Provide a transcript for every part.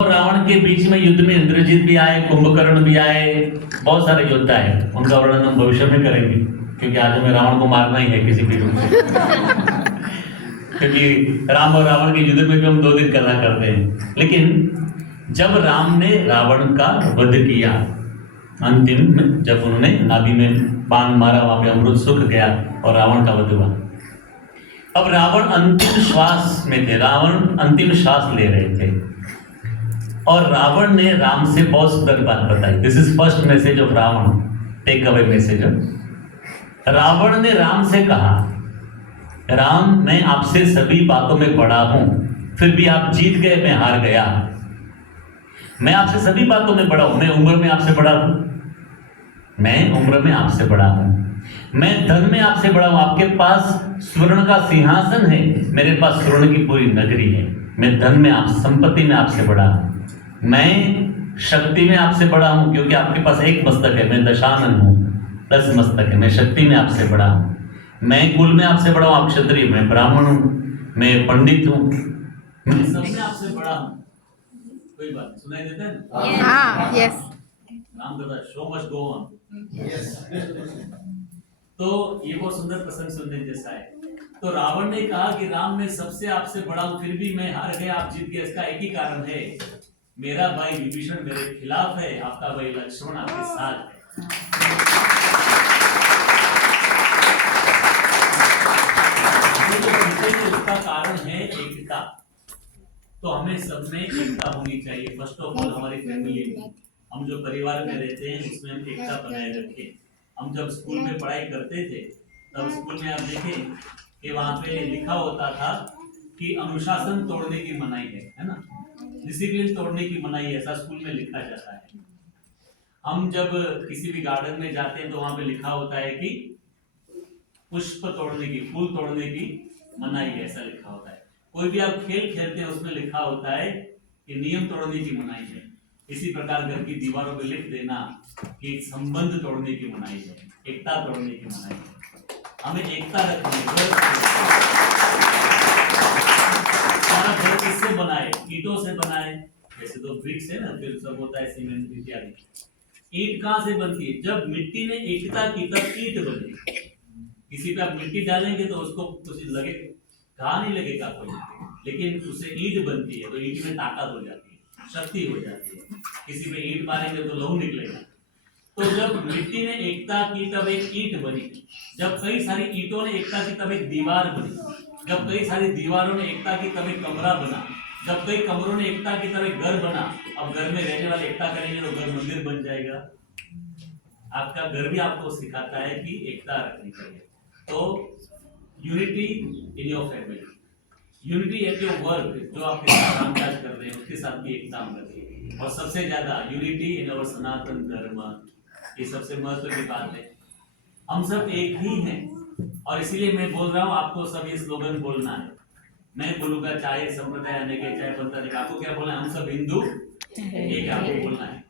रावण के बीच में युद्ध में इंद्रजीत भी आए, कुंभकर्ण भी आए, बहुत सारे योद्धा है। उनका वर्णन हम भविष्य में करेंगे, क्योंकि आज हमें रावण को मारना ही है किसी भी रूप में। क्योंकि राम और रावण के युद्ध में भी हम 2 दिन कला करते हैं। लेकिन जब राम ने रावण का वध किया, अंतिम में जब उन्होंने नाभि में बाण मारा, वहां पे अमृत सूख गया और रावण का वध हुआ। अब रावण अंतिम श्वास में थे, रावण अंतिम श्वास ले रहे थे और रावण ने राम से बहुत सुंदर बात बताई। This is first message of Ravan, take away message. Ravan ने राम से कहा, राम मैं आपसे सभी बातों में बड़ा हूं, फिर भी आप जीत गए, मैं हार गया। मैं आपसे सभी बातों में बड़ा हूं, मैं उम्र में आपसे बड़ा हूं, मैं उम्र में आपसे बड़ा हूं, मैं धन में आपसे बड़ा हूं। आपके पास स्वर्ण का सिंहासन है, मेरे पास स्वर्ण की पूरी नगरी है। मैं धन में, आप संपत्ति में आपसे बड़ा हूं, मैं शक्ति में आपसे बड़ा हूं, क्योंकि आपके पास एक मस्तक है, मैं दशानन हूं, 10 मस्तक है। मैं शक्ति में आपसे बड़ा हूं, मैं कुल में आपसे बड़ा हूं, आप क्षत्रिय, मैं ब्राह्मण हूं, मैं पंडित हूं, मैं सब में आपसे बड़ा हूं। कोई बात सुनाई देता है ना? हाँ, यस। नाम कहता है शो मच गो ऑन। तो ये बहुत सुंदर प्रसंग सुनने जैसा है। तो रावण ने कहा कि राम मैं सबसे आपसे बड़ा हूं, फिर भी मैं हार गया, आप जीत गए। इसका एक ही कारण है, मेरा भाई विभीषण मेरे खिलाफ है, आपका भाई लक्ष्मण आपके साथ है। उसका कारण है एकता। तो हमें सब में एकता होनी चाहिए। फर्स्ट ऑफ ऑल हमारी फैमिली में, हम जो परिवार में रहते हैं उसमें हम एकता बनाए रखें। हम जब स्कूल में पढ़ाई करते थे, तब स्कूल में आप देखें कि वहां पे लिखा होता था कि अनुशासन तोड़ने की मनाही है ना, डिसिप्लिन तोड़ने की मनाही है, ऐसा स्कूल में लिखा जाता है। हम जब किसी भी गार्डन में जाते हैं तो वहां पे लिखा होता है कि पुष्प तोड़ने की, फूल तोड़ने की मनाही है, ऐसा लिखा होता है। कोई भी आप खेल खेलते हैं उसमें लिखा होता है कि नियम तोड़ने की मनाही है। इसी प्रकार घर की दीवारों पे लिख देना कि संबंध तोड़ने की मनाही है, एकता तोड़ने की मनाही है। हमें एकता रखनी है। सारा घर किससे बनाए? ईंटों से बनाए। वैसे तो ब्रिक्स है ना, फिर सब होता है सीमेंट इत्यादि। ईंट कहाँ से बनती है? जब मिट्टी ने एकता की तब ईंट बनी। किसी पे आप मिट्टी डालेंगे तो उसको कुछ लगे, घा नहीं लगेगा कोई, लेकिन उससे ईंट बनती है, तो ईंट में ताकत हो जाती है, शक्ति हो जाती है। किसी पे ईंट मारेंगे तो लहू निकलेगा। तो जब मिट्टी ने एकता की तब एक ईंट बनी। जब कई सारी ईंटों ने एकता की तब एक दीवार बनी। जब कई सारी दीवारों ने एकता की तब एक कमरा बना। जब कई कमरों ने एकता की तब एक घर बना। अब घर में रहने वाले एकता करेंगे तो घर मंदिर बन जाएगा। आपका घर भी आपको सिखाता है कि एकता रखनी चाहिए। तो unity in your family, unity at your work, जो आप काम काज कर रहे हैं उसके साथ भी एकता रखिए। और सबसे ज्यादा यूनिटी इन अवर सनातन धर्म, ये सबसे महत्व की बात है। हम सब एक ही हैं और इसीलिए मैं बोल रहा हूँ, आपको सब ये स्लोगन बोलना है। मैं बोलूंगा चाहे संप्रदाय अनेक है, चाहे पंथ अनेक, आपको क्या बोलना है? हम सब हिंदू एक, आपको बोलना है।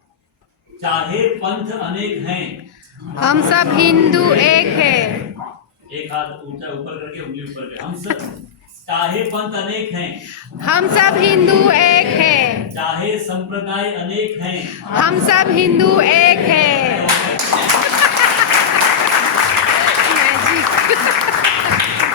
चाहे पंथ अनेक हैं, हम सब हिंदू एक है। एक हाथ ऊंचा ऊपर करके उंगली ऊपर करके, हम सब चाहे पंथ अनेक हैं, हम सब हिंदू एक है। चाहे संप्रदाय अनेक हैं, हम सब हिंदू एक है।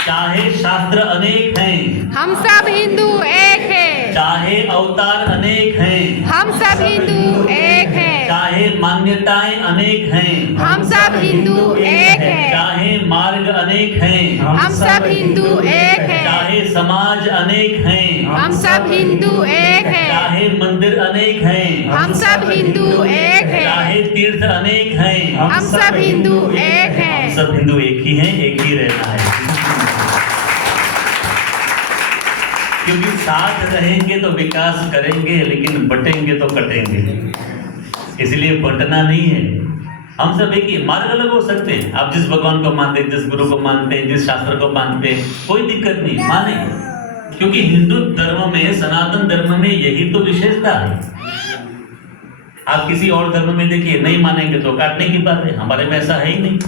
चाहे शास्त्र अनेक हैं, हम सब हिंदू एक है। चाहे अवतार अनेक हैं, हम सब हिंदू एक है। चाहे मान्यताएं अनेक हैं, हम सब हिंदू एक है। चाहे मार्ग अनेक हैं, हम सब हिंदू एक है। चाहे समाज अनेक हैं, हम सब हिंदू एक है। चाहे मंदिर अनेक हैं, हम सब हिंदू एक है। चाहे तीर्थ अनेक हैं, हम सब हिंदू एक है। हम सब हिंदू एक ही हैं, एक ही रहना है। क्योंकि साथ रहेंगे तो विकास करेंगे, लेकिन बटेंगे तो कटेंगे। इसलिए बंटना नहीं है। हम सब एक ही, मार्ग अलग हो सकते हैं। आप जिस भगवान को मानते हैं, जिस गुरु को मानते हैं, जिस शास्त्र को मानते हैं, कोई दिक्कत नहीं, माने। क्योंकि हिंदू धर्म में, सनातन धर्म में यही तो विशेषता है। आप किसी और धर्म में देखिए, नहीं मानेंगे तो काटने की बात है। हमारे में ऐसा है ही नहीं।